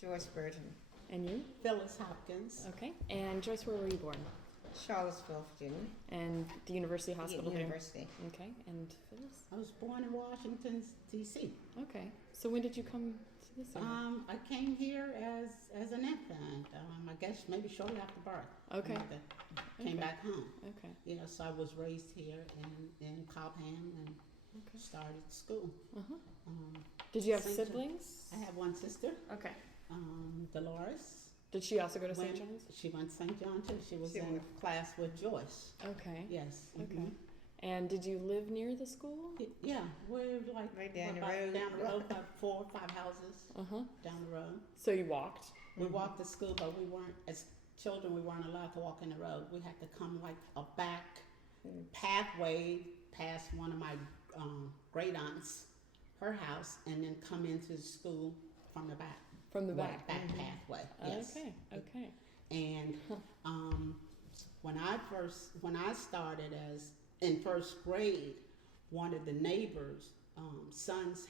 Joyce Burton, And you? Phyllis Hopkins. Okay. And Joyce, where were you born? Charlottesville, Virginia. And the University Hospital here? University. Okay. And Phyllis? I was born in Washington, D.C. Okay. So when did you come to this area? I came here as an infant. I guess maybe shortly after birth. Okay. My mother came Okay. back home. Okay. Yeah, so I was raised here in Cobham and Okay. started school. Uh-huh. Um, Did you have St. John- siblings? I have one sister, Okay. Dolores. Did she also go to St. Went- John's? She went to St. John too. She was She in went- class with Joyce. Okay. Yes. Okay. mhm. And did you live near the school? Yeah, we're like Right down the about road. Down the road, about 4 or 5 houses Uh-huh. down the road. So you walked? We walked to school, but we weren't, as children, we weren't allowed to walk in the road. We had to come like a back pathway past one of my great aunts, her house, and then come into the school from the back. From the Right, back? back pathway, yes. Okay. Okay. And when I started as in first grade, one of the neighbors' sons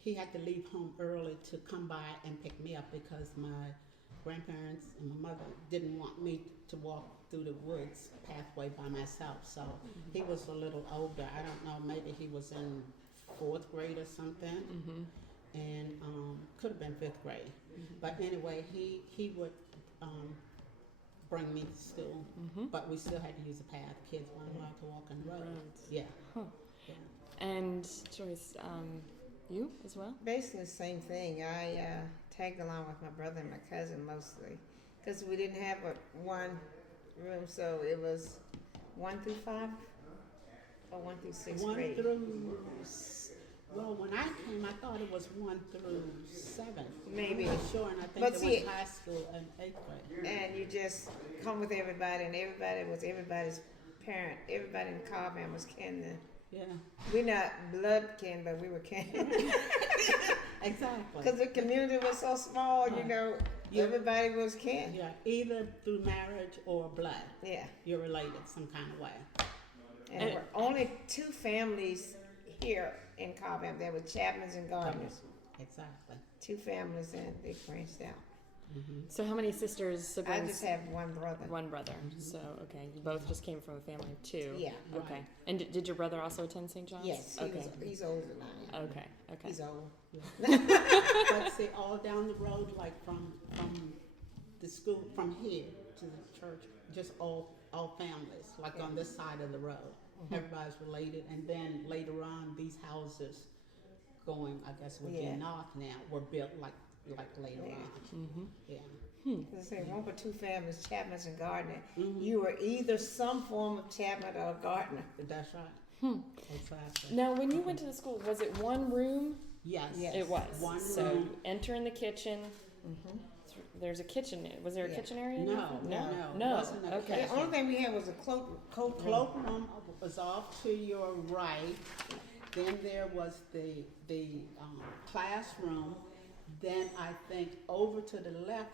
he had to leave home early to come by and pick me up because my grandparents and my mother didn't want me to walk through the woods pathway by myself. So he was a little older. I don't know, maybe he was in 4th grade or something. Mm-hmm. And could have been 5th grade. But anyway, he would bring me to school, Mm-hmm. but we still had to use a path. Kids weren't allowed to walk on the road. Roads. Yeah. Huh. Yeah. And Joyce, you as well? Basically the same thing. I tagged along with my brother and my cousin mostly because we didn't have one room, so it was 1 through 5 or 1 through 6th 1 grade. through, well, when I came, I thought it was 1 through 7. Maybe. I'm not sure, and I think But it see- was high school and 8th grade. And you just come with everybody, and everybody was everybody's parent. Everybody in Cobham was kin. Yeah, We're not blood kin, but we were kin. exactly. Because the community was so small, you know, Yeah. everybody was kin. Yeah, either through marriage or blood, Yeah. you're related some kind of way. And there were only 2 families here in Cobham. There were Chapmans and Gardners. Exactly. 2 families, and they branched out. So how many sisters, I siblings? just have one brother. One brother. So, okay. You both just came from a family of 2. Yeah. Okay. Right. And did your brother also attend St. John's? Yes, Okay. he's older than I am. Okay. Okay. He's old. But see, all down the road, like from the school, from here to the church, just all families, like on this side of the road. Everybody's related, and then later on, these houses going, I guess, would be Yeah. north now, were built like later Yeah. on. Mm-hmm. Yeah. As I say, one for 2 families, Chapmans and Gardner. Mhm. You were either some form of Chapman or Gardner. That's right. Exactly. Now, when you went to the school, was it one room? Yes. Yes. It was. One So room. you enter in the kitchen. There's a kitchen. Was there a Yeah. kitchen area? in No, there? no, No. it wasn't a Okay. The only thing we had was a cloakroom. Cloakroom was off to your right. Then there was the classroom. Then I think over to the left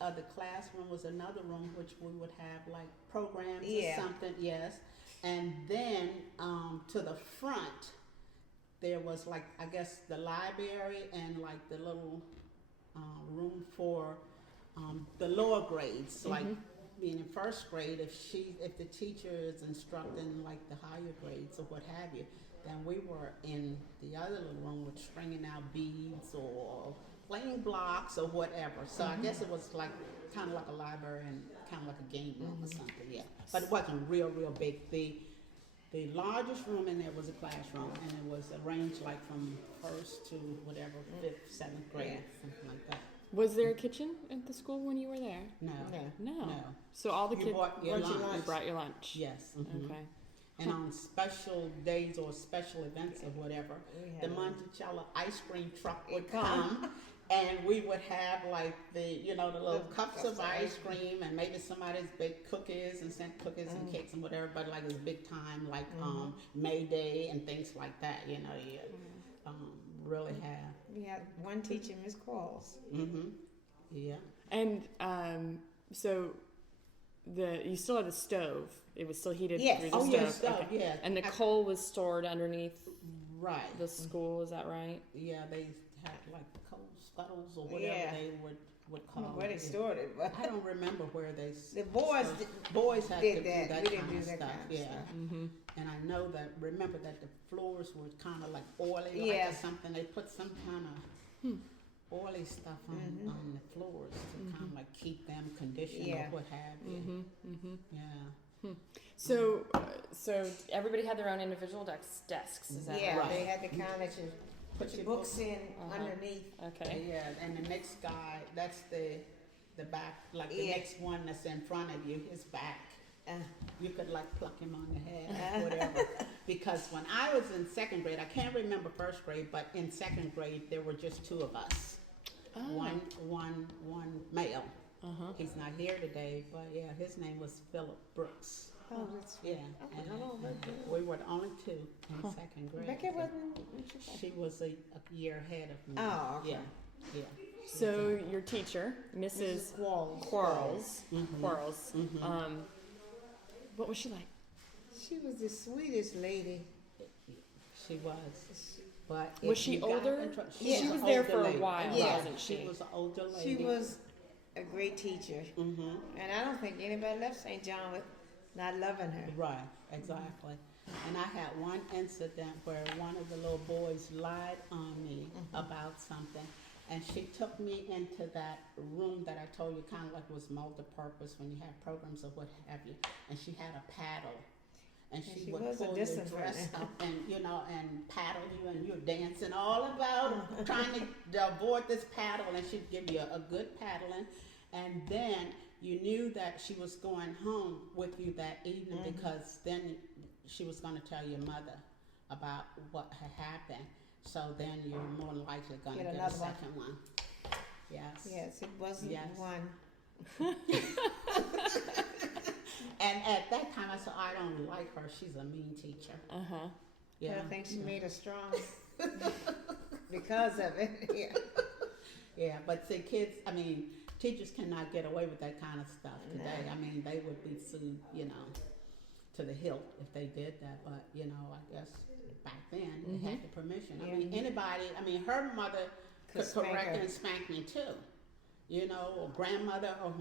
of the classroom was another room which we would have like programs Yeah. or something. Yes. And then to the front there was like, I guess, the library and like the little room for the lower grades, like being in first grade. If the teacher is instructing like the higher grades or what have you, then we were in the other little room with stringing out beads or playing blocks or whatever. So I guess it was like kind of like a library and kind of like a game room or something. Yeah, but it wasn't real big. The largest room in there was a classroom, and it was arranged like from first to whatever 5th, 7th grade, Yeah. something like that. Was there a kitchen at the school when you were there? No. No. No. No. So all the You kids brought your lunch. You brought your lunch. Yes. mhm. Okay. And on special days or special events or whatever, We had the a- Monticello ice cream truck would It come. come, and we would have like the little The cups of ice cream, and maybe somebody's baked cookies and sent cookies and cakes and whatever. But like it was big time, like May Day and things like that. You really have. We had one teacher, Miss Qualls. Yeah. And so you still had a stove. It was still heated Yes. through the Oh stove. yeah, stove. Okay. Yeah. And the coal was stored underneath Right. the school. Is that right? Yeah, they had like coal scuttles or whatever Yeah. they would I don't call know where they it. stored it, but I don't remember where they. the boys Boys had did to do that. that We didn't kind do of that stuff. kind of Yeah. stuff. Mm-hmm. And I know that. Remember that the floors were kind of like oily, Yeah. like or something. They put some kind of oily stuff on the floors to kind of like keep them conditioned Yeah. or what have you. Mm-hmm. Mm-hmm. Yeah. So everybody had their own individual desks. Is that Yeah, right? they had the kind that you put your books in Uh-huh. underneath. Okay. Yeah, and the next guy, that's the back, like the Yeah. next one that's in front of you, his back. Uh, You could like pluck him on the head or whatever. Because when I was in second grade, I can't remember first grade, but in second grade there were just two of us. Oh. One male. Uh-huh. He's not here today, but yeah, his name was Philip Brooks. oh, that's Yeah, I and, don't know about and we were the only two in second grade. Becky wasn't. She was a year ahead of me. Oh, okay. Yeah. So your teacher, Mrs. Quarles. Quarles. Mhm. Quarles. Mhm. What was she like? She was the sweetest lady. She was. But Was if she you got older? in trouble- Yeah. She was was an there older for a lady. while, Yeah. wasn't She she? was an older lady. She was a great teacher, Mm-hmm. and I don't think anybody left St. John with not loving her. Right, exactly. And I had one incident where one of the little boys lied on me about something. And she took me into that room that I told you kind of like was multi-purpose when you have programs or what have you. And she had a paddle. And And she she would was a pull your discipline. dress up and, and paddle you and you're dancing all about trying to avoid this paddle. And she'd give you a good paddling. And then you knew that she was going home with you that evening because then she was going to tell your mother about what had happened. So then you're more than likely going to Get get a another one. second one. Yes. Yes, it wasn't Yes. one. And at that time, I said, I don't like her. She's a mean teacher. Uh-huh. But I think she made her strong because of it. Yeah. Yeah, but see, teachers cannot get away with that kind of stuff today. No. I mean, they would be sued, to the hilt if they did that. But, I guess back then they had the permission. Yeah. I mean, anybody, her mother could spank correct her. and spank me too. Or grandmother or,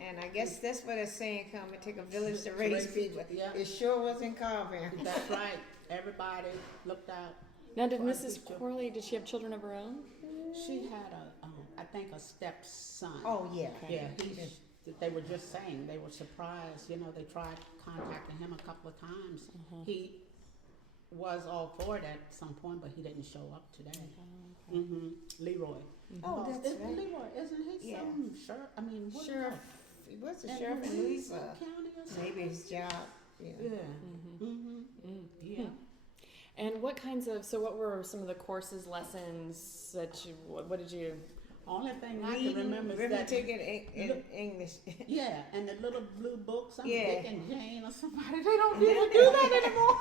And I guess that's where the saying come, it take a village to raise people. Yeah. It sure wasn't Carver. That's right. Everybody looked out. Now, did For our Mrs. teacher. Corley, did she have children of her own? She had I think a stepson. Oh, yeah. Okay. Yeah, they were just saying, they were surprised, they tried contacting him a couple of times. He was all for it at some point, but he didn't show up today. Leroy. Oh, that's Isn't right. Leroy, isn't he Yeah. some sheriff? What Sheriff, he was the in sheriff in Louisa Louisa. County or something? Maybe his job. Yeah. Yeah. Yeah. And what were some of the courses, lessons that what did you? Only thing I Reading, can remember is that. arithmetic, in English. Yeah, and the little blue books, Yeah. Dick and Jane or somebody, they don't even do that anymore.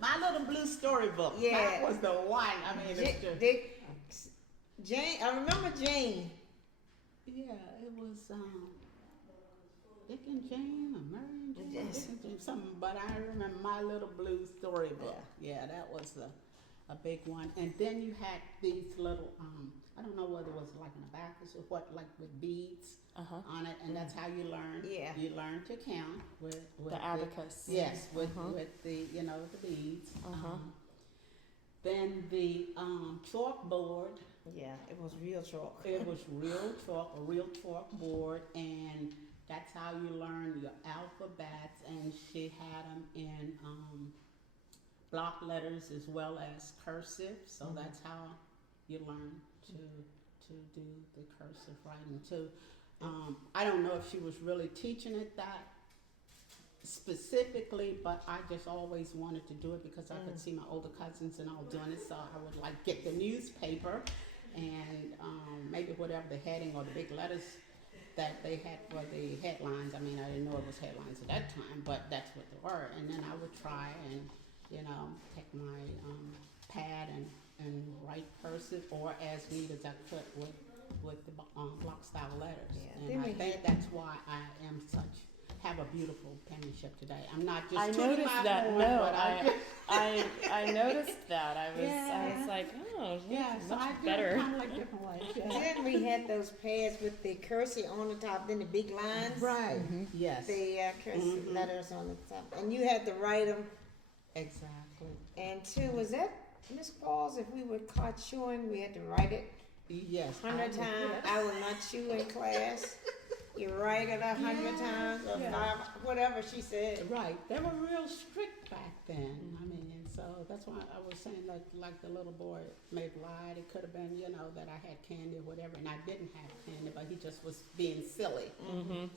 My little blue storybook, Yeah. that was the one. I mean, it's just, Jane, I remember Jane. yeah, it was Dick and Jane or Mary and Jane, Yes. Dick and Jane, something. But I remember my little blue storybook. Yeah, that was a big one. And then you had these little, I don't know whether it was like an abacus or what, like with beads on it, and that's how you learn. Yeah. You learn to count with The abacus. Yes, with the the beads. Then the chalkboard. Yeah, it was real chalk. It was a real chalkboard, and that's how you learn your alphabets. And she had them in block letters as well as cursive. So that's how you learn to do the cursive writing too. I don't know if she was really teaching it that specifically, but I just always wanted to do it because I could see my older cousins and all doing it, so I would like get the newspaper and maybe whatever the heading or the big letters that they had for the headlines. I mean, I didn't know it was headlines at that time, but that's what they were. And then I would try and take my pad and write cursive or as neat as I could with the block style letters. Yeah, And then I we think had- that's why I am have a beautiful penmanship today. I'm not just I tooting noticed my that. horn, No, but I noticed that. I Yeah. was like, oh, yeah, so much I do better. it kind of like different ways. Yeah. Then we had those pads with the cursive on the top, then the big lines. Right. Yes. The cursive letters on the top, and you had to write them. Exactly. And two, was that Miss Paul's? If we were caught chewing, we had to write it Yes. 100 times. I will not chew in class. You write it 100 times or Yeah. 5, whatever she said. Right. They were real strict back then. I mean, and so that's why I was saying that, like the little boy may have lied. It could have been, that I had candy or whatever, and I didn't have candy, but he just was being silly.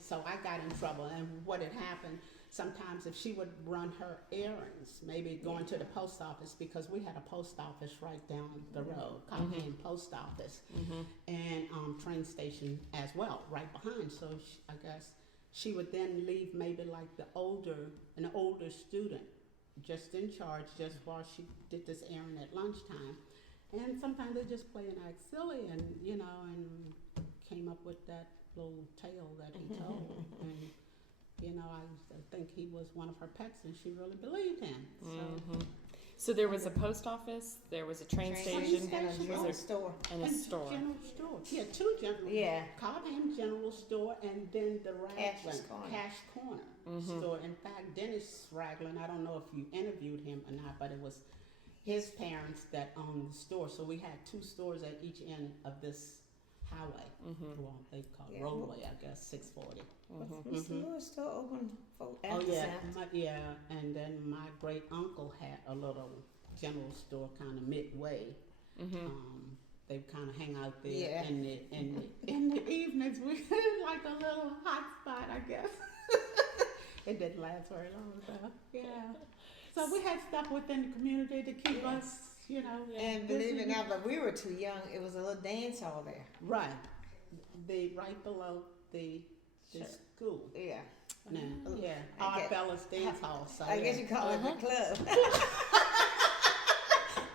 So I got in trouble. And what had happened, sometimes if she would run her errands, maybe going to the post office, because we had a post office right down the road, Copying Post Office, and train station as well, right behind. So I guess she would then leave maybe like an older student just in charge just while she did this errand at lunchtime. And sometimes they just play and act silly and came up with that little tale that he told. And I think he was one of her pets, and she really believed him. So there was a post office, there was a train station, and a station. general store. and a store. General store. Yeah, two general. Yeah. Cobham General Store, and then the Cash's Raglan Corner. Cash Corner store. In fact, Dennis Raglan, I don't know if you interviewed him or not, but it was his parents that owned the store. So we had two stores at each end of this highway. Well, they call it roadway, I guess, 640. Was the Lewis store open for Oh after yeah, Saturday? and then my great uncle had a little general store kind of midway. They kind of hang out there Yeah. in the evenings. We like a little hot spot, I guess. It didn't last very long though. Yeah. So we had stuff within the community to keep us, And believe it or busy. not, but we were too young. It was a little dance hall there. Right. Right below the Sure. school. Yeah. Now, yeah. I Our guess- fellas dance hall. So I guess you call it the club.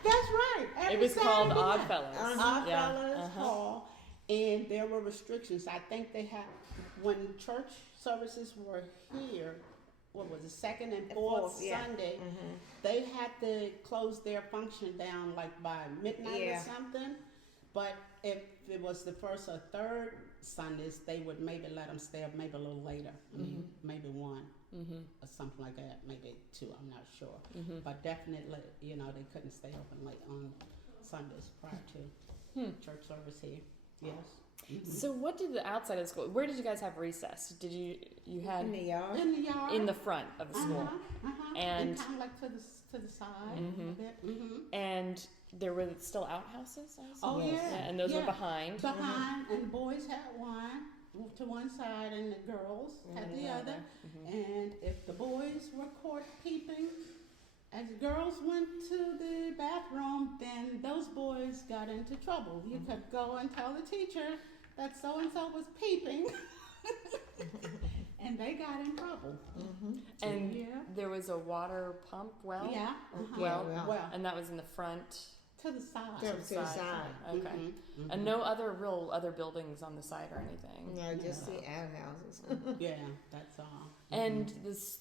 That's right. It Every was called Saturday night. Oddfellows. Oddfellows Hall, and there were restrictions. I think they had, when church services were here, what was it, second and fourth yeah. Sunday, they had to close their function down like by midnight Yeah. or something. But if it was the first or third Sundays, they would maybe let them stay up maybe a little later. I mean, maybe one or something like that, maybe two, I'm not sure. But definitely, they couldn't stay open late on Sundays prior to church service here. Yes. So what did the outside of the school? Where did you guys have recess? Did you had In the yard. In the yard. in the front of the school, And And- kind of like to the side a bit. and there were still outhouses. I Oh assume? yeah. And those were yeah. behind. Behind, and boys had one to one side, and the girls had the other. And if the boys were caught peeping, as the girls went to the bathroom, then those boys got into trouble. You could go and tell the teacher that so and so was peeping, and they got in trouble. And Yeah. there was a water pump well. Yeah. Well, Well, and that was in the front. to the side. To the side. Okay. And no other buildings on the side or anything. No, just the outhouses. Yeah, that's all. And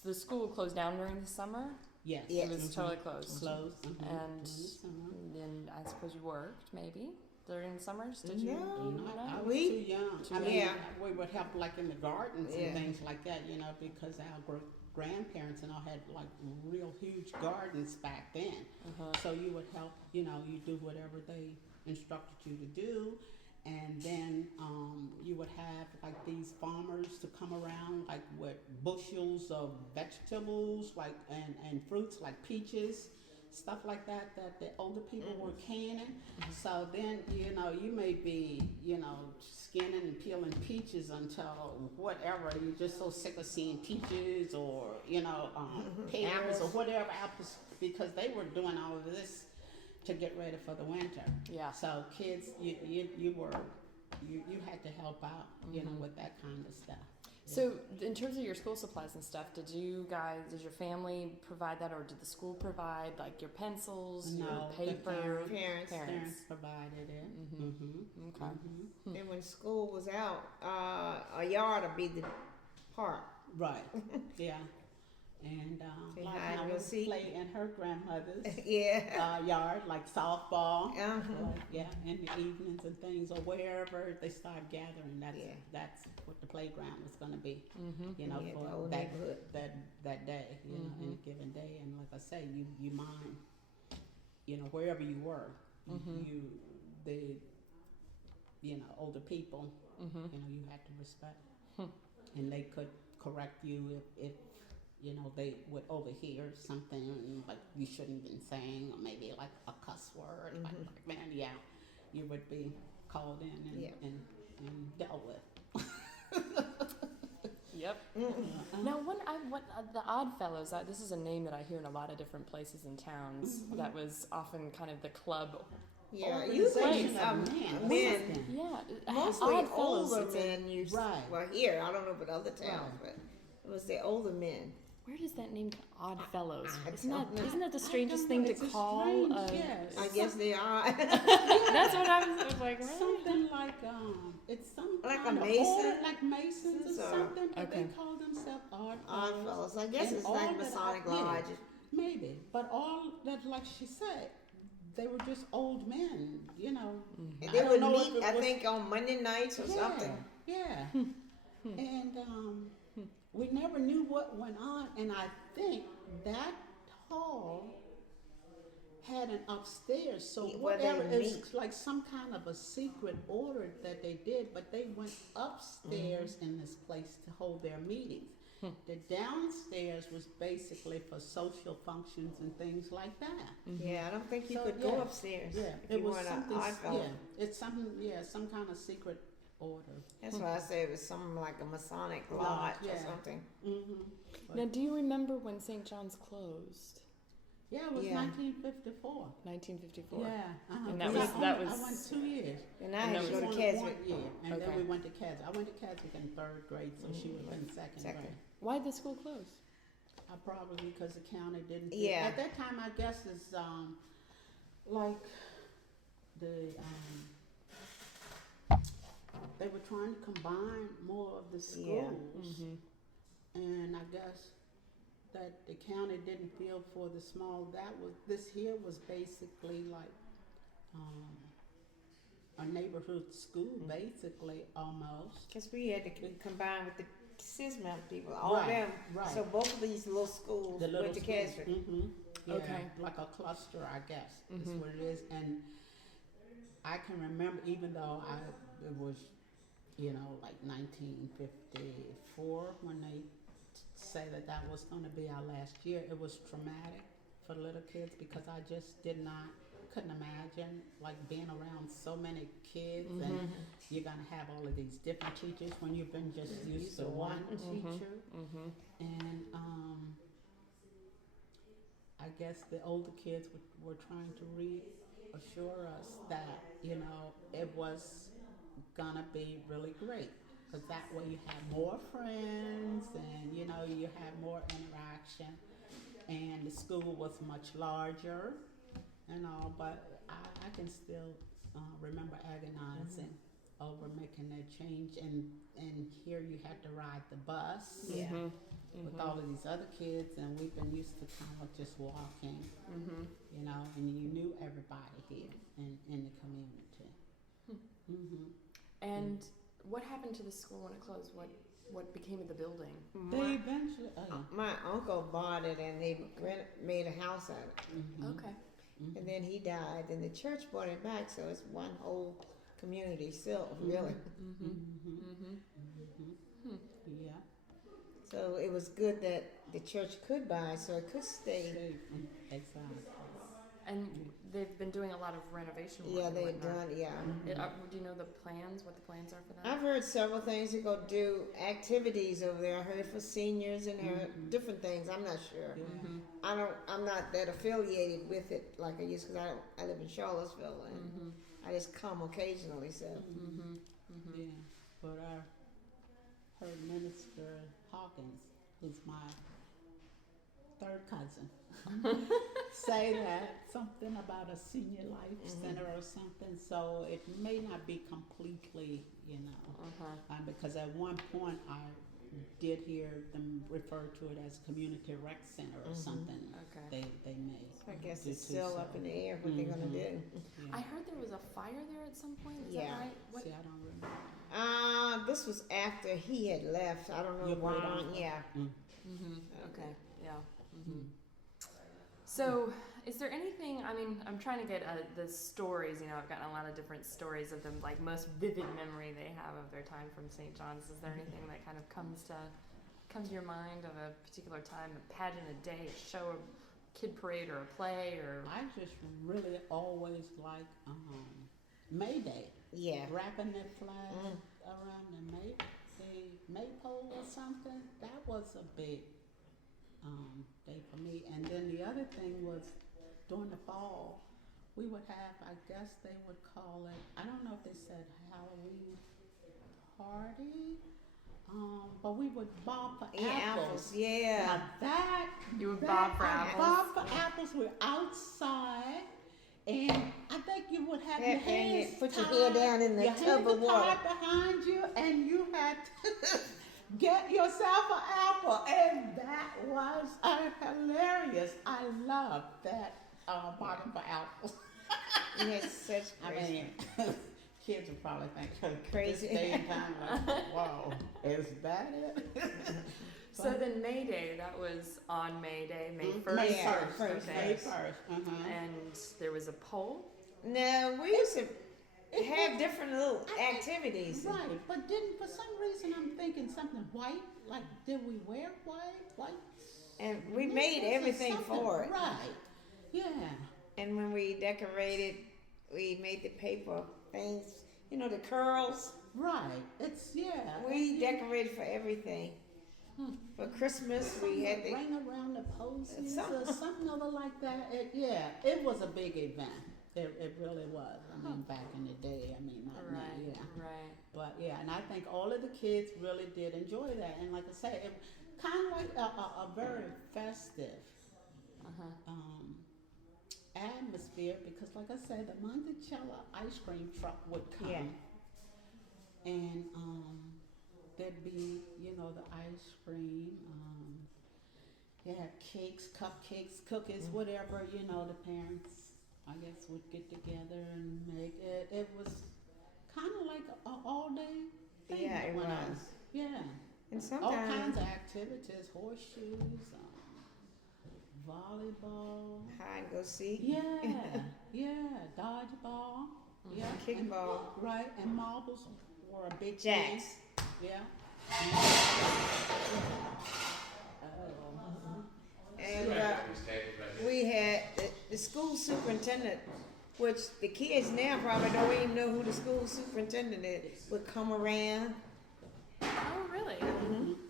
the school closed down during the summer. Yes. It was totally closed. Closed. And During the summer. then I suppose you worked maybe during the summers. Did you? No. I was We- too young. Too I mean, young. we would help like in the gardens Yeah. and things like that, because our grandparents and all had like real huge gardens back then. So you would help, you do whatever they instructed you to do. And then you would have like these farmers to come around like with bushels of vegetables like and fruits like peaches, stuff like that the older people were canning. So then you may be skinning and peeling peaches until whatever, you're just so sick of seeing peaches or pears or whatever, apples, because they were doing all of this to get ready for the winter. Yeah. So kids, you had to help out, with that kind of stuff. So in terms of your school supplies and stuff, did your family provide that, or did the school provide like your pencils, No, your the paper? Parents. Parents provided it. Okay. And when school was out, a yard would be the park. Right. Yeah. And Say like hide I and would go seek. play in her grandmother's Yeah. yard, like softball. Uh-huh. Yeah, in the evenings and things, or wherever they start gathering. Yeah. That's what the playground was going to be. Mm-hmm. You know, Yeah, the for whole that neighborhood. that day. You know, any given day. And like I say, you mind. You know, wherever you were, you the older people. Mm-hmm. You know, you had to respect, and they could correct you if they would overhear something like you shouldn't have been saying, or maybe like a cuss word, like man, yeah, you would be called in and dealt with. Yep. Now, the Oddfellows. This is a name that I hear in a lot of different places and towns. That was often kind of the club. Yeah, usually Organization men. Yeah, Mostly Oddfellows, older it's men used. Right. Well, here I don't know about other towns, but it was the older men. Where does that name Oddfellows? I Isn't don't know. that the I strangest don't thing know, to it's a call? strange, yes. I guess they are. That's what I was like. Really? Something like it's some Like kind a of mason? order, like masons or So, something, but okay. they call themselves Odd Odd Fellows. fellows. I guess And it's all like that Masonic yeah, Lodge. maybe, but all that, like she said, they were just old men, you know. And I they don't would know meet, if it I was- think, on Monday nights or something. Yeah. And we never knew what went on, and I think that hall had an upstairs, so Where they whatever is meet. like some kind of a secret order that they did, but they went upstairs in this place to hold their meetings. The downstairs was basically for social functions and things like that. Yeah, I don't think you So, could go yeah. upstairs Yeah, if it you was weren't an something. odd fellow. Yeah, it's something. Yeah, some kind of secret order. That's why I say it was something like a Masonic Lodge or yeah. something. Now, do you remember when St. John's closed? Yeah, it was Yeah. 1954. 1954. Yeah, And that I was- went 2 years. And I And had that to go to One- Keswick. one year, and Okay. then we went to Keswick. I went to Keswick in 3rd grade, so she was in second grade. Why did the school close? Probably because the county didn't. Yeah. At that time, I guess it's like the they were trying to combine more of the schools, and I guess that the county didn't feel for the small. This here was basically like a neighborhood school, basically almost. Because we had to combine with the Sismount people, all Right, them. right. So both of these little schools The little went to Keswick. Yeah, Okay. like a cluster, I guess, is what it is. And I can remember, even though it was, like 1954 when they say that was going to be our last year. It was traumatic for little kids because I just couldn't imagine like being around so many kids and you're gonna have all of these different teachers when you've been just used to one teacher. And I guess the older kids were trying to reassure us that it was gonna be really great because that way you have more friends and you have more interaction, and the school was much larger and all, but I can still remember agonizing over making that change, and here you had to ride the bus with all of these other kids, and we've been used to kind of just walking, and you knew everybody here in the community. And what happened to the school when it closed? What became of the building? They eventually, My uncle bought it and they made a house out of it. Okay. And then he died, and the church bought it back, so it's one whole community still, really. Yeah. So it was good that the church could buy, so it could stay. Exactly. And they've been doing a lot of renovation work. Yeah, and they've whatnot. done, yeah. Do you know the plans? What the plans are for that? I've heard several things to go do activities over there. I heard for seniors and heard different things. I'm not sure. I'm not that affiliated with it like I used, because I live in Charlottesville and I just come occasionally. So Yeah, but I heard Minister Hopkins, who's my third cousin, say that something about a senior life center or something. So it may not be completely, because at one point I did hear them refer to it as community rec center or something. Okay. They may. I guess do it's too, still so. up in the air what they're gonna do. Yeah. I heard there was a fire there at some point. Is Yeah. that right? What? See, I don't remember. This was after he had left. I don't know Your why. great-uncle? Yeah. Okay. Yeah. So, is there anything? I mean, I'm trying to get the stories. You know, I've gotten a lot of different stories of them, like most vivid memory they have of their time from St. John's. Is there anything that kind of comes to your mind of a particular time, a pageant, a day, a show, a kid parade, or a play, or? I just really always like May Day. Yeah. Wrapping that flag around the maypole or something. That was a big day for me. And then the other thing was during the fall, we would have, I guess they would call it, I don't know if they said Halloween party, but we would bob for apples. Yeah. Now that You would bob for apples? Bob for apples. We're outside, and I think you would have your hands put your tied, head down in the your tub hands of water. tied behind you, and you had to get yourself an apple, and that was hilarious. I love that bobbing for apples. We had such I crazy. mean, kids would probably think Crazy. This day and time, like, whoa, is that it? So then May Day, that was on May Day, May 1st. May Yeah, 1st. first. May 1st. And there was a poll. No, we used to have different little activities. Right, but didn't, for some reason, I'm thinking something white. Like, did we wear white? And we made everything for it. Right, yeah. And when we decorated, we made the paper things, you know, the curls. Right, it's, yeah. We decorated for everything. For Christmas, we had the ring around the posies Something. or something other like that. It was a big event. It really was. I mean, back in the day, I mean, not now, yeah. Right. But yeah, and I think all of the kids really did enjoy that. And like I say, it kind of like a very festive atmosphere, because like I said, the Monticello ice cream truck would come. Yeah. And there'd be, you know, the ice cream. They have cakes, cupcakes, cookies, whatever, you know, the parents, I guess, would get together and make it. It was kind of like an all-day thing. Yeah, it that went on. was. Yeah. And All sometimes kinds of activities, horseshoes, volleyball. hide and go seek. Yeah, dodgeball. Yeah, Kickball. Right, and marbles were a big Jacks. thing. Yeah. And we had the school superintendent, which the kids now probably don't even know who the school superintendent is, would come around. Oh, really?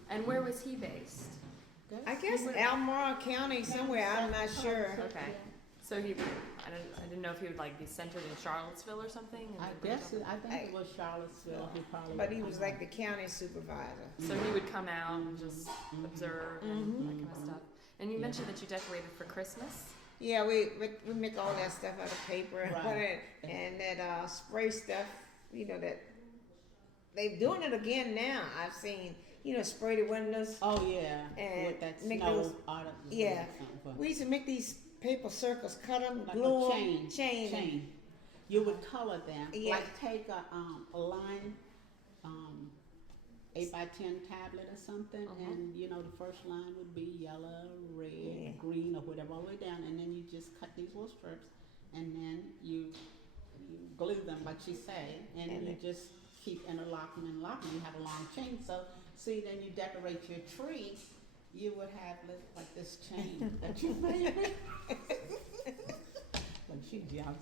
And where was he based? I guess Albemarle County somewhere, I'm not sure. Okay. So he, I didn't know if he would like be centered in Charlottesville or something. I guess I think it was Charlottesville. He probably. But he was like the county supervisor. So he would come out and just observe and that kind of stuff. And you mentioned that you decorated for Christmas. Yeah, we make all that stuff out of paper and Right. and that spray stuff, you know, that they're doing it again now. I've seen, you know, spray the windows. Oh yeah. And with that make snow those- out of Yeah. something. We used to make these paper circles, cut them, Like glue a them, chain. You would color them. Yeah. Like take a line, 8x10 tablet or something, and you know the first line would be yellow, red, green, or whatever, all the way down, and then you just cut these little strips, and then you glue them like she said, and you just keep interlocking and locking. You have a long chain, so see, then you decorate your tree. You would have like this chain that you made. Like she's jealous.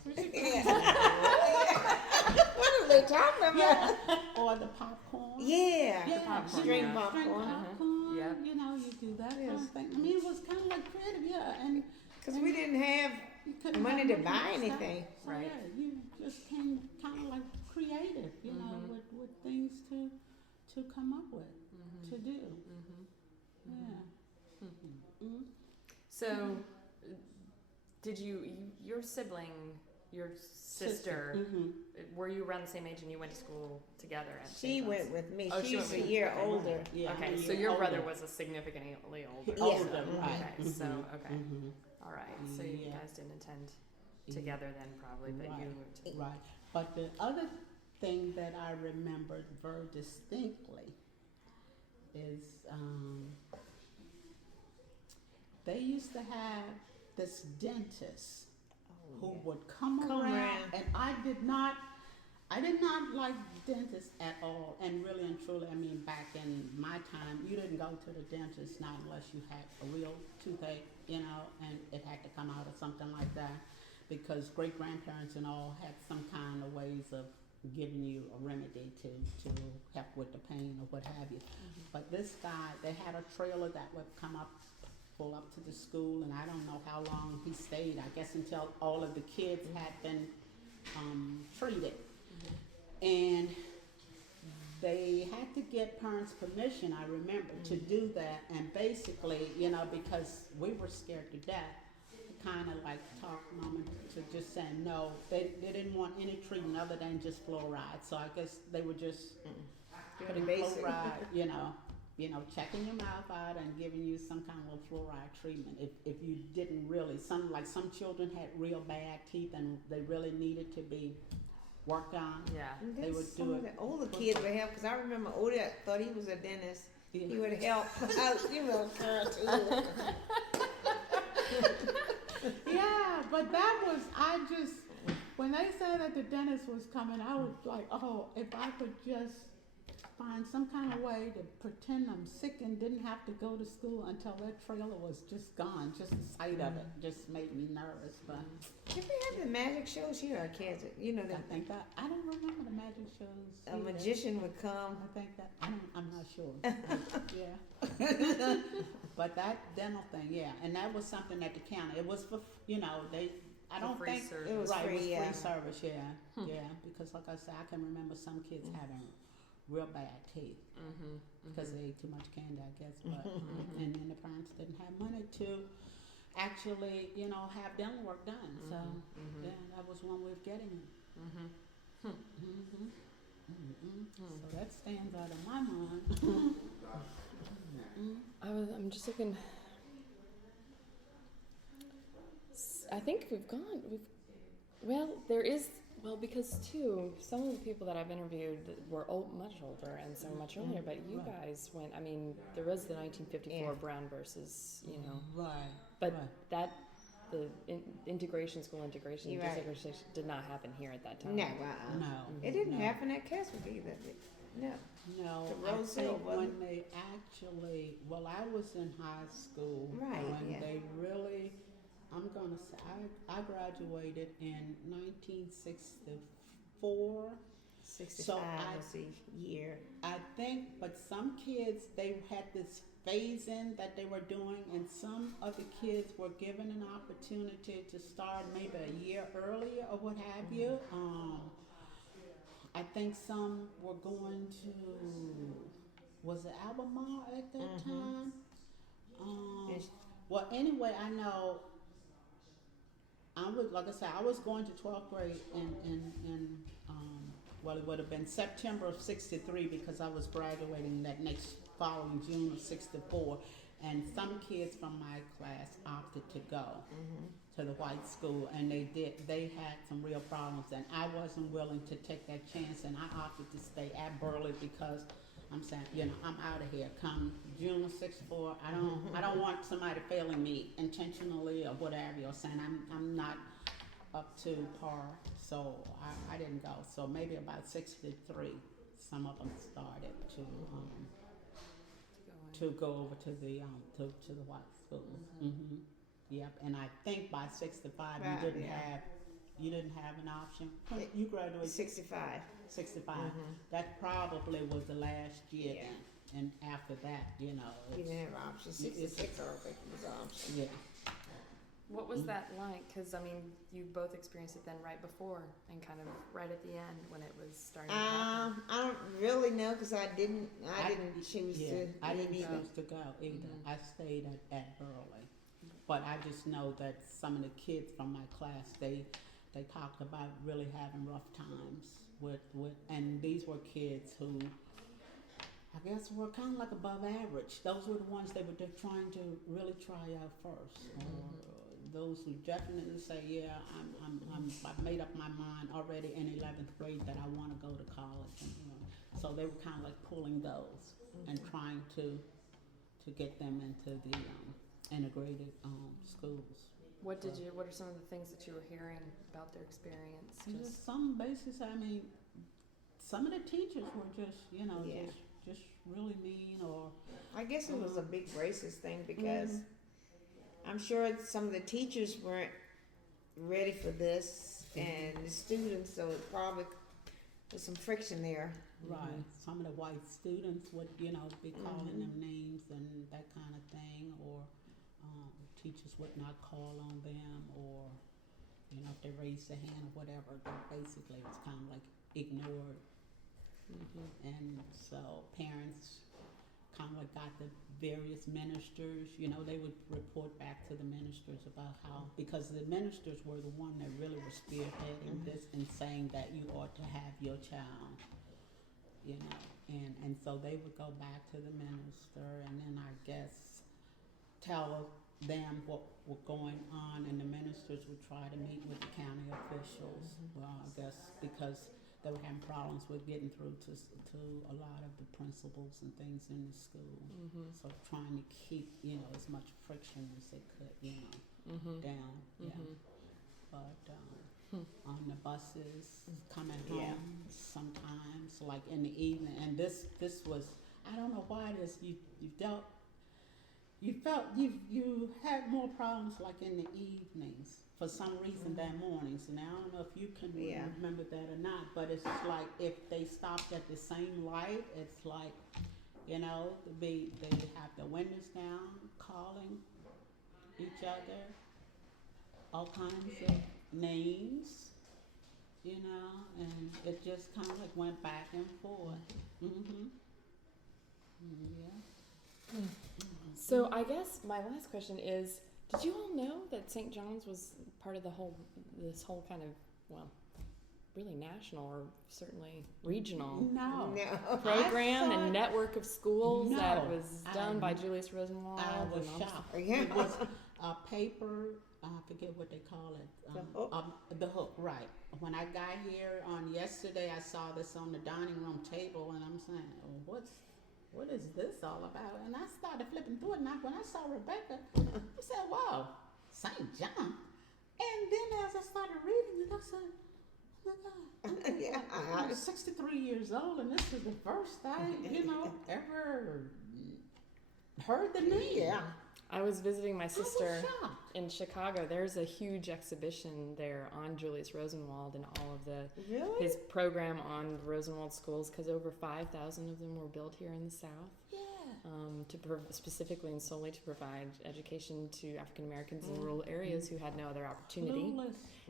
What are they talking about? Yeah. Or the popcorn. Yeah. Yeah, popcorn, String yeah. popcorn. popcorn. Yep. You know, you do that kind Yes. of thing. I mean, it was kind of like creative, yeah. And Because we didn't have you couldn't money have to nothing buy else. anything. So, Right. yeah, you just came kind of like creative, you know, with things to come up with, to do. Yeah. So, did your sibling your sister. Mm-hmm. Were you around the same age and you went to school together? At She St. John's? went with me. Oh, she she was went a with year you. Okay. older. Yeah. Okay, a so year your older. brother was a significantly older. Yeah. Older, So, right. Okay, so okay, Mm-hmm. all right. So you Yeah. guys didn't attend together then, probably, but Right. you moved. Right. But the other thing that I remembered very distinctly is they used to have this dentist who would come around, and I did not like dentists at all. And really and truly, I mean, back in my time, you didn't go to the dentist not unless you had a real toothache, you know, and it had to come out or something like that, because great grandparents and all had some kind of ways of giving you a remedy to help with the pain or what have you. But this guy, they had a trailer that would pull up to the school, and I don't know how long he stayed. I guess until all of the kids had been treated. And they had to get parents' permission, I remember, to do that. And basically, you know, because we were scared to death, kind of like talked Mama to just saying no. They didn't want any treatment other than just fluoride. So I guess they were just putting fluoride, you know, checking your mouth out and giving you some kind of fluoride treatment. If you didn't really, some children had real bad teeth and they really needed to be worked on. Yeah. And They then would some do of it. the older kids would help, because I remember Oda thought he was a dentist. Yeah. He would help out, you know, Carol too. Yeah, but that was, when they said that the dentist was coming, I was like, oh, if I could just find some kind of way to pretend I'm sick and didn't have to go to school until that trailer was just gone. Just the sight of it just made me nervous. But Did they have the magic shows here, or kids? You know, I think that, I don't remember the magic shows. a either. magician would come. I think that, I'm not sure. Yeah. But that dental thing, yeah, and that was something at the county. It was for, you know, I don't free think, service. It was right, free, it was yeah. free service, yeah, yeah, because like I said, I can remember some kids having real bad teeth because they ate too much candy, I guess, but, and then the parents didn't have money to actually, you know, have dental work done, so, yeah, that was one way of getting it. So that stands out of my mind. I'm just looking. I think because too, some of the people that I've interviewed were much older and some much earlier, but you guys went, I mean, there was the 1954 Brown versus, you know. Right. But right. the school integration, You're right. desegregation did not happen here at that time. No, No. it didn't no. happen at Keswick either. No. No, The I Rose think Hill, when wasn't they actually, well, I was in high school. Right, When yeah. they really, I'm gonna say, I graduated in 1964. 65 So I- was the year. I think, but some kids, they had this phase-in that they were doing, and some of the kids were given an opportunity to start maybe a year earlier or what have you. I think some were going to, was it Albemarle at that time? It's- Well, anyway, I know, like I said, I was going to 12th grade well, it would have been September of '63 because I was graduating that next following June of '64, and some kids from my class opted to go to the white school, and they had some real problems, and I wasn't willing to take that chance, and I opted to stay at Burley because I'm saying, you know, I'm out of here. Come June of '64, I don't want somebody failing me intentionally or whatever, or saying I'm not up to par, so I didn't go. So maybe about '63, some of them started to go over to the white schools. Yep, and I think by '65 Right, you didn't have an option. You graduated 65. 65. That probably was the last year. Yeah. And after that, you know, You didn't have options. 66, I don't think it was an option. yeah. What was that like? Because I mean, you both experienced it then right before and kind of right at the end when it was starting to happen. I don't really know because I didn't choose to. I didn't leave either. choose to go either. I stayed at Burley. But I just know that some of the kids from my class, they they talked about really having rough times with, and these were kids who I guess were kind of like above average. Those were the ones they were trying to really try out first. Or those who definitely say, yeah, I've made up my mind already in 11th grade that I want to go to college. And, so they were kind of like pulling those and trying to get them into the integrated schools. What are some of the things that you were hearing about their experience? Just some basis. I mean, some of the teachers were just, just really mean, or I guess it was a big racist thing because I'm sure some of the teachers weren't ready for this, and the students, so it probably was some friction there. Right. Some of the white students would, be calling them names and that kind of thing, or teachers would not call on them, or, if they raised their hand or whatever, basically it was kind of like ignored. And so parents kind of like got the various ministers, they would report back to the ministers about how, because the ministers were the one that really were spearheading this and saying that you ought to have your child, and so they would go back to the minister and then I guess tell them what was going on, and the ministers would try to meet with the county officials. Well, I guess because they were having problems with getting through to a lot of the principals and things in the school. So trying to keep, as much friction as they could, down. But on the buses, coming home sometimes, like in the evening, and this was, I don't know why this, you had more problems like in the evenings for some reason than mornings, and I don't know if you can remember that or not, but it's like if they stopped at the same light, it's like, they have the windows down, calling each other, all kinds of names, and it just kind of like went back and forth. So I guess my last question is, did you all know that St. John's was part of this whole kind of, really national or certainly regional program and network of schools that was done by Julius Rosenwald? I was shocked. It was a paper, I forget what they call it. The Hook, right. When I got here on yesterday, I saw this on the dining room table, and I'm saying, what is this all about? And I started flipping through it, and when I saw Rebecca, I said, wow, St. John. And then as I started reading it, I said, oh my God, I'm 63 years old, and this is the first I, ever heard the name. Yeah. I was visiting my sister in Chicago. There's a huge exhibition there on Julius Rosenwald and all of his program on Rosenwald schools, because over 5,000 of them were built here in the South. Yeah. Specifically and solely to provide education to African Americans in rural areas who had no other opportunity.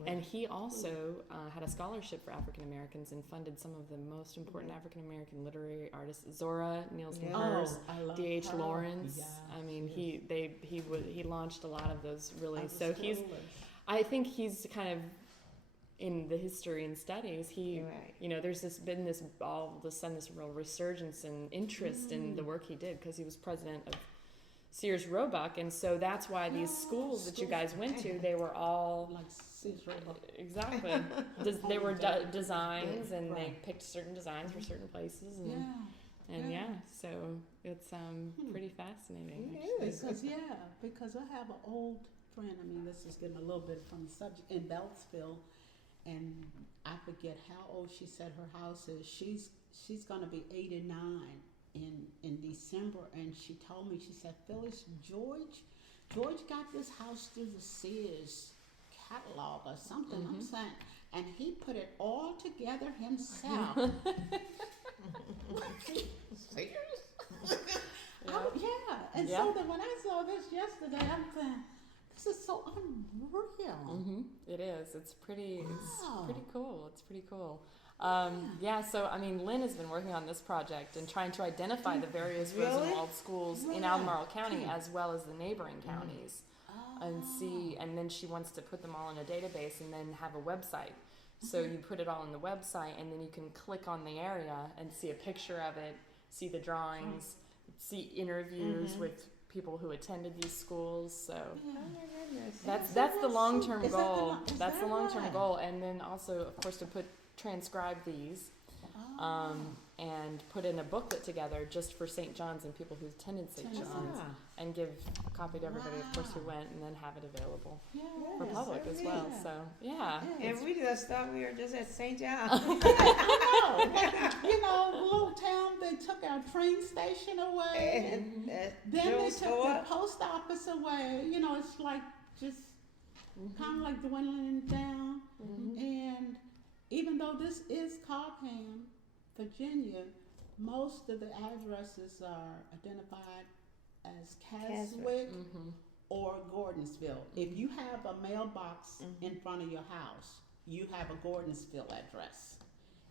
And he also had a scholarship for African Americans and funded some of the most important African American literary artists, Zora Neale Hurston, D.H. Lawrence. Yes. I mean, he launched a lot of those really. So I think he's kind of in the history and studies. There's been this all of a sudden this real resurgence and interest in the work he did because he was president of Sears Roebuck, and so that's why these schools that you guys went to, they were all like Sears Roebuck. Exactly. They were designs, and they picked certain designs for certain places, so it's pretty fascinating. Because I have an old friend. I mean, this is getting a little bit from the subject, in Beltsville, and I forget how old she said her house is. She's gonna be 89 in December, and she told me, she said, Phyllis, George got this house through the Sears catalog or something. I'm saying, and he put it all together himself. Sears? And so then when I saw this yesterday, I'm saying, this is so unreal. It is. It's pretty cool. It's pretty cool. So I mean, Lynn has been working on this project and trying to identify the various Rosenwald schools in Albemarle County as well as the neighboring counties. and see, and then she wants to put them all in a database and then have a website. So you put it all in the website, and then you can click on the area and see a picture of it, see the drawings, see interviews with people who attended these schools. So Oh my goodness. that's the long-term Is that the goal. lo- is That's the that long-term right? goal, and then also, of course, to transcribe these. And put in a booklet together just for St. John's and people who attended St. St. John's, Ah, and give a copy to everybody, of course, who Wow. went, and then have it available for Yes, public so as well. yeah. So yeah, and we just thought we were just at St. John. I know. You know, little town, they took our train station away. And Then they Joe took store. the post office away. You know, it's like just kind of like dwindling down. And even though this is Cobham, Virginia, most of the addresses are identified as Keswick or Gordonsville. If you have a mailbox in front of your house, you have a Gordonsville address.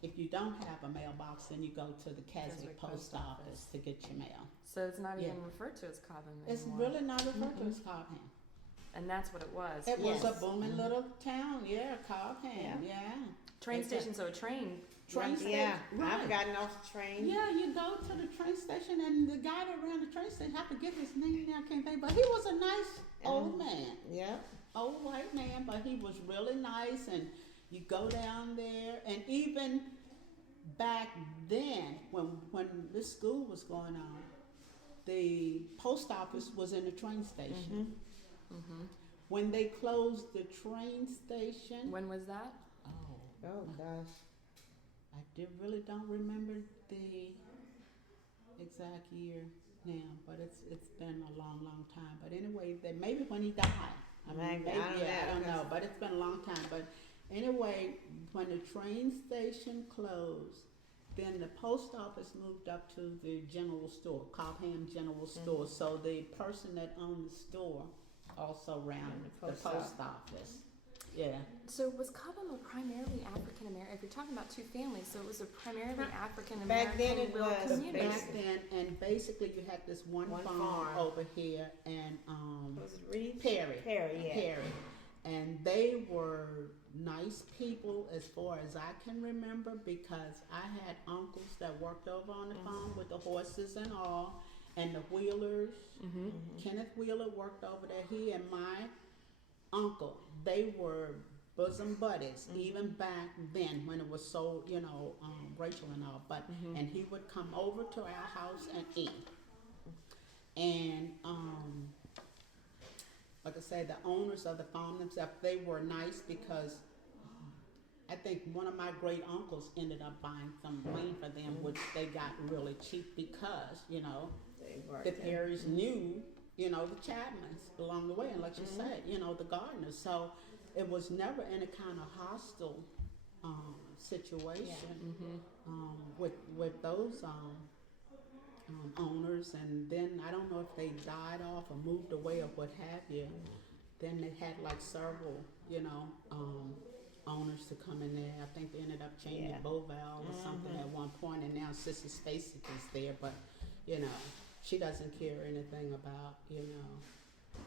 If you don't have a mailbox, then you go to the Keswick Post Office to get your mail. so it's not Yeah. even referred to as Cobham It's anymore. really not referred to as Cobham. And that's what it was. It was a Yes. booming little town, yeah, Cobham, yeah. Train It's a- station, so a train. Train station, Yeah, right. I've gotten off the train. Yeah, you go to the train station, and the guy that ran the train station, I forget his name now, I can't think, but he was a nice old man, Yeah. old white man, but he was really nice. And you go down there, and even back then, when this school was going on, the post office was in the train station. When they closed the train station, When was that? Oh gosh. I really don't remember the exact year now, but it's been a long, long time. But anyway, maybe when he died. I don't I don't know. know, but it's been a long time. But anyway, when the train station closed, then the post office moved up to the general store, Cobham General Store. So the person that owned the store also ran the post office. Yeah. So was Cobham a primarily African American? If you're talking about two families, so it was a primarily African Back then American it was, community. Back then, and basically you had this one farm over here, and Was it Reed? Perry. Perry, yeah. Perry. And they were nice people as far as I can remember, because I had uncles that worked over on the farm with the horses and all, and the Wheelers. Kenneth Wheeler worked over there. He and my uncle, they were bosom buddies, even back then when it was so, Rachel and all. But and he would come over to our house and eat. And like I said, the owners of the farm themselves, they were nice, because I think one of my great uncles ended up buying some land for them, which they got really cheap, because, They worked the there. Perrys knew, the Chapmans along the way, and like you said, the gardeners. So it was never any kind of hostile situation with those owners. And then I don't know if they died off or moved away or what have you. Then they had like several, owners to come in there. I think they ended up changing Bovell or something at one point, and now Sissy Spacek is there. But she doesn't care anything about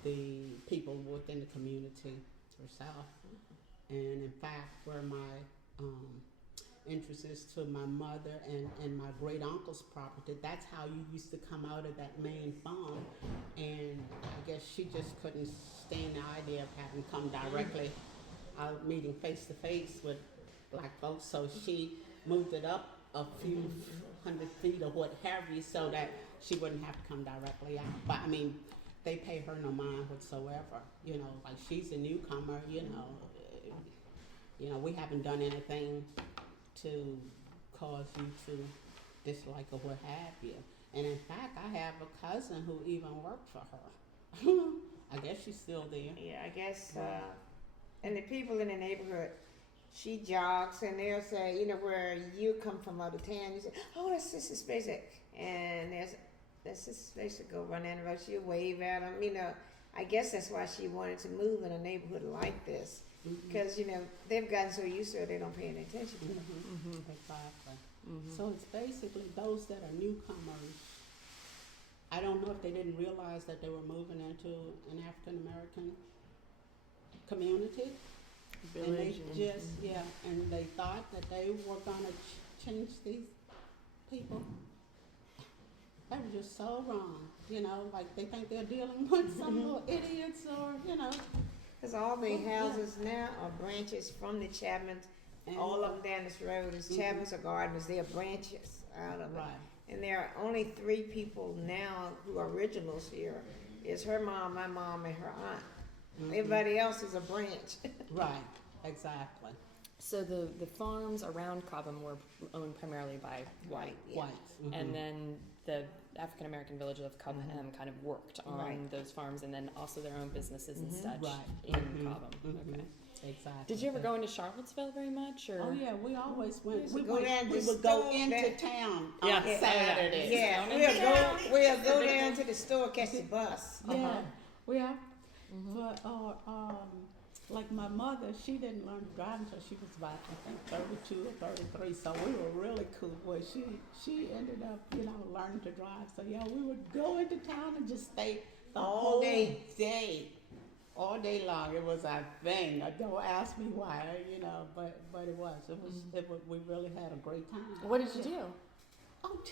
the people within the community herself. And in fact, where my interest is to my mother and my great uncle's property, that's how you used to come out of that main farm. And I guess she just couldn't stand the idea of having come directly out meeting face to face with black folks, so she moved it up a few 100 feet or what have you, so that she wouldn't have to come directly out. But I mean, they pay her no mind whatsoever. Like she's a newcomer. We haven't done anything to cause you to dislike or what have you. And in fact, I have a cousin who even worked for her. I guess she's still there. Yeah, I guess. And the people in the neighborhood, she jogs, and they'll say, where you come from out of town, you say, oh, that's Sister Spacek. And that's Sister Spacek, go run down the road, she'll wave at them. I guess that's why she wanted to move in a neighborhood like this. Because, they've gotten so used to it, they don't pay any attention to it. Exactly. So it's basically those that are newcomers. I don't know if they didn't realize that they were moving into an African American community. And they Village and- just, and they thought that they were gonna change these people. That was just so wrong, like they think they're dealing with some little idiots or, Cause all the Yeah. houses now are branches from the Chapmans. and- All of them down this road is Mhm. Chapmans or Gardners. They are branches out of it. Right, And there are only 3 people now who are originals here. It's her mom, my mom, and her aunt. Mhm. Everybody else is a branch. Right, exactly. So the farms around Cobham were owned primarily by white, Yeah. Whites. and then the African American village of Cobham Mhm. kind of worked on Right. those farms, and then also their own businesses and Mhm. such Right. in Mhm. Cobham. Mhm. Okay. Exactly. Did you ever go into Charlottesville very much, or? Oh yeah, we always went. used We, to go went, down we to would go store into that- town Yeah. on Yeah. Saturdays. Yeah, Down in we'll go down to the store, catch the bus. Yeah. Yeah. Mhm. But like my mother, she didn't learn to drive until she was about, I think, 32 or 33. So we were really cool. Well, she ended up, learning to drive. So yeah, we would go into town and just stay the All whole day. all day long. It was our thing. Don't ask me why, but it was. We really had a great time. What did you do? Oh,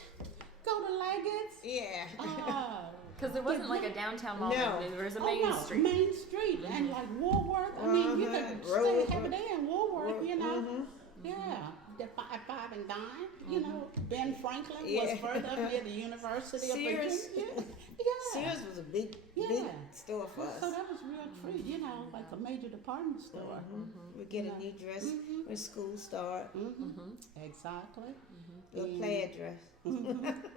go to Leggett's. Yeah. Because there wasn't like a downtown mall. No. There was a Oh, main no, street. Main Street, and like Woolworth. I mean, you could Road- stay have a day in Woolworth, Mhm. Yeah, the five and dime. Ben Franklin Yeah. was further up near the University of Sears. Virginia. Yeah. Sears was a big Yeah. store for So us. that was real treat, like a major department store. We get Yeah. a new dress Mhm. when school start. Exactly. Little plaid dress.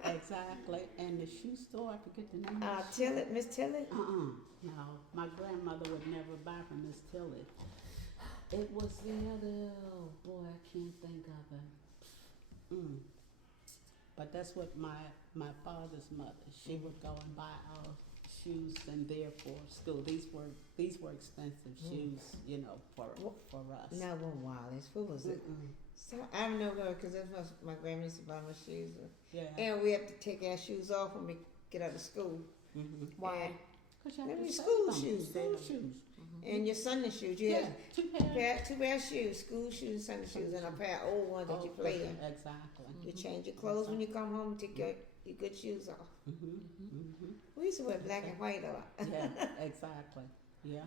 Exactly. And the shoe store, I forget the name. Tillett, Miss Tillett. No, my grandmother would never buy from Miss Tilly. It was the other, oh boy, I can't think of it. But that's what my father's mother, she would go and buy our shoes and there for school. These were expensive shoes, for us. No, what Wallace? What was it? So I don't know her because that's what my grandma used to buy my shoes. Yeah. And we have to take our shoes off when we get out of school. Why? Because you have Maybe to school save them. shoes. School shoes. And your Sunday shoes. You Yeah, have 2 pairs. two pair of shoes, school shoes, Sunday shoes, and a pair of old ones that you play in. Exactly. You change your clothes when you come home and take your good shoes off. We used to wear black and white a lot. Yeah, exactly. Yeah.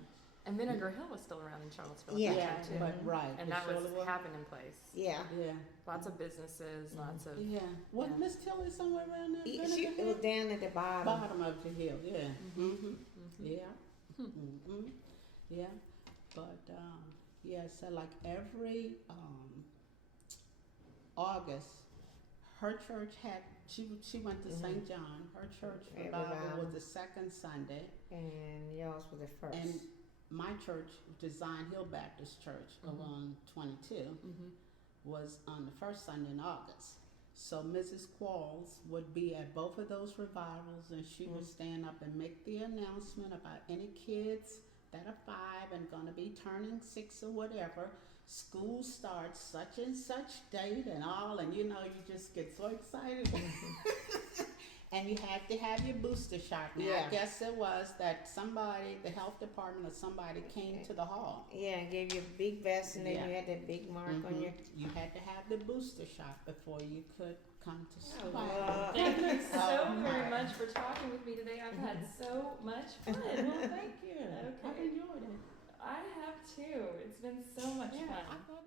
And Vinegar Hill was still around in Charlottesville. Yeah. at the Yeah, time, too. but right. And it that was surely happening place. Yeah. Yeah. Lots of businesses, lots of. Yeah. Was Yeah. Miss Tilly somewhere around there? It Vinegar was Hill? down at the bottom. Bottom of the hill, yeah. Yeah. Yeah. But so like every August, her church had she went to St. John. Her church revival was the second Sunday, And yours was the first. and my church, Design Hill Baptist Church, along 22, was on the first Sunday in August. So Mrs. Qualls would be at both of those revivals, and she would stand up and make the announcement about any kids that are 5 and gonna be turning 6 or whatever. School starts such and such date and all, and you just get so excited. And you had to have your booster shot. Now, Yeah. I guess it was that somebody, the health department or somebody came to the hall. Yeah, and gave you a big vest, and then Yeah. you had that big mark on your. You had to have the booster shot before you could come to school. Thank you so Oh, very my. much for talking with me today. I've had so much fun. Well, thank you. Okay. I've enjoyed it. I have too. It's been so much fun. I thought